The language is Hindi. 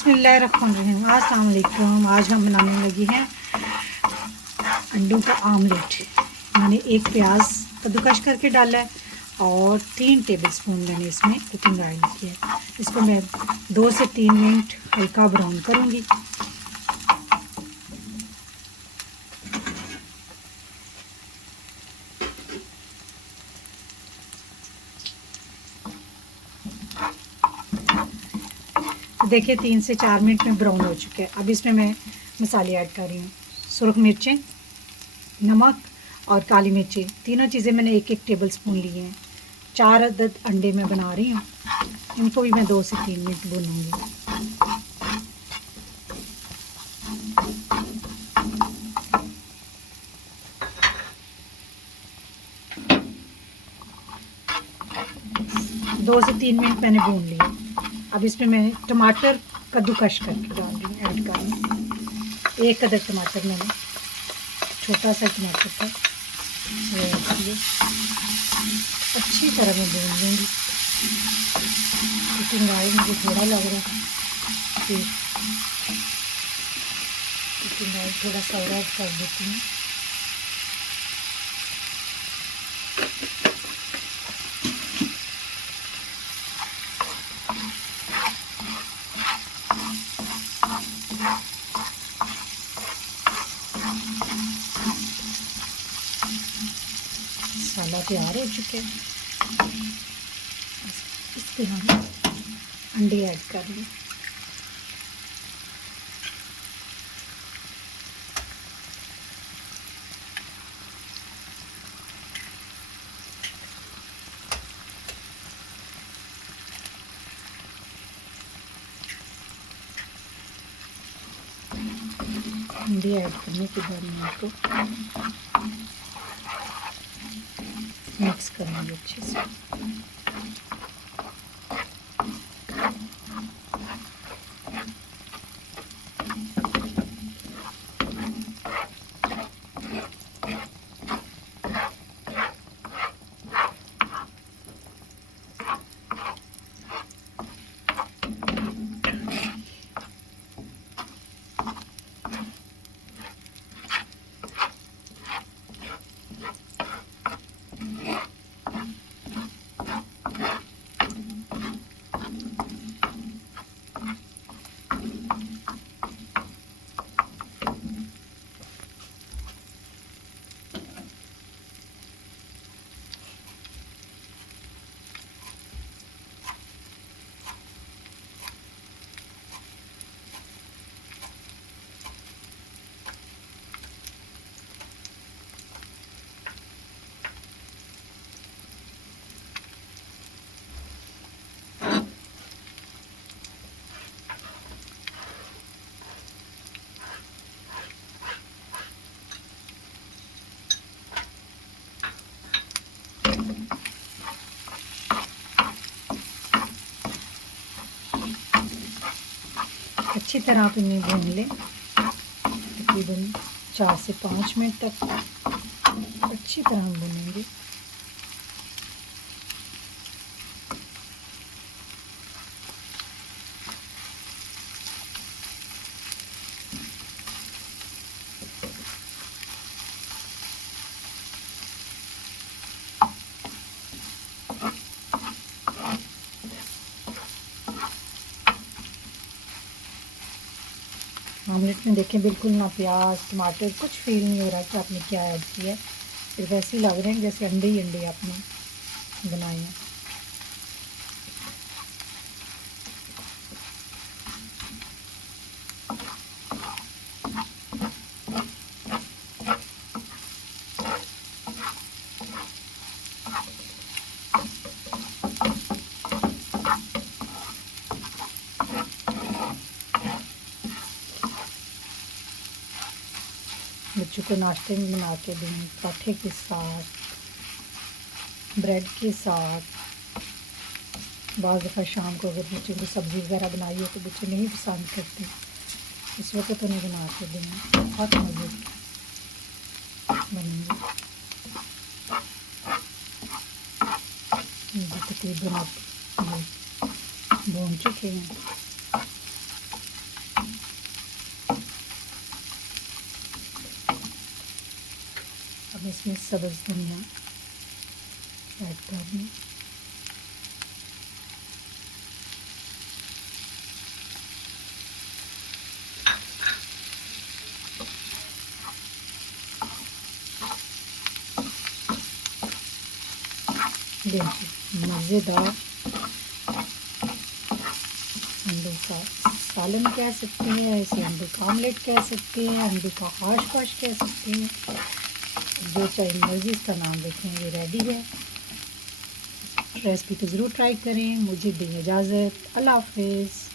बिस्मिल्लाहिर्रहमानिर्रहीम। अस्सलाम वालेकुम। आज हम बनाने लगे हैं अंडों का आमलेट। मैंने एक प्याज कद्दूकस करके डाला है और 3 टेबलस्पून मैंने इसमें कुकिंग ऑयल किया है। इसको मैं 2 से 3 मिनट हल्का ब्राउन करूँगी। देखिए 3 से 4 मिनट में ब्राउन हो चुके हैं। अब इसमें मैं मसाले ऐड कर रही हूँ। सुरख मिर्चें, नमक और काली मिर्चें, तीनों चीज़ें मैंने 1-1 टेबलस्पून लिए हैं। 4 अदद अंडे मैं बना रही हूँ। इनको भी मैं 2 से 3 मिनट भूनूंगी। दो से 3 मिनट मैंने भून लिया। अब इसमें मैं टमाटर कद्दूकस करके डाल रही हूँ, ऐड कर रही हूँ। 1 अदद टमाटर मैंने, छोटा सा टमाटर था, वो अच्छी तरह मैं भून लूँगी। कुकिंग ऑयल मुझे थोड़ा लग रहा है, फिर कुकिंग ऑयल थोड़ा सा और ऐड कर देती हूँ। मसाला तैयार हो चुके हैं। इस पर हम अंडे ऐड कर लें। अंडे ऐड करने के बाद मैं इसको मिक्स करूँगी अच्छे से। अच्छी तरह आप इन्हें भून लें, तकरीबन 4 से 5 मिनट तक अच्छी तरह हम भूनेंगे। आमलेट में देखें बिल्कुल ना प्याज टमाटर कुछ फील नहीं हो रहा कि आपने क्या ऐड किया है। सिर्फ ऐसे ही लग रहे हैं जैसे अंडे ही अंडे आपने बनाए हैं। बच्चों को नाश्ते में बना के दें, पराठे के साथ, ब्रेड के साथ। बाज़ दफ़ा शाम को अगर बच्चों को सब्ज़ी वगैरह बनाई हो तो बच्चे नहीं पसंद करते, इस वक्त तो नहीं बना के दें, बहुत मज़े बनेंगे। तकरीबन आप भून चुके हैं। इसमें सब्ज़ धनिया ऐड कर रही हूँ। देखिए मज़ेदार अंडे का सालन कह सकते हैं, इसे अंडे का ऑमलेट कह सकते हैं, अंडे का हाश कह सकते हैं, जो चाहे मर्जी इसका नाम देखें। ये रेडी है। रेसिपी को ज़रूर ट्राई करें। मुझे दें इजाज़त। अल्लाह हाफ़िज़।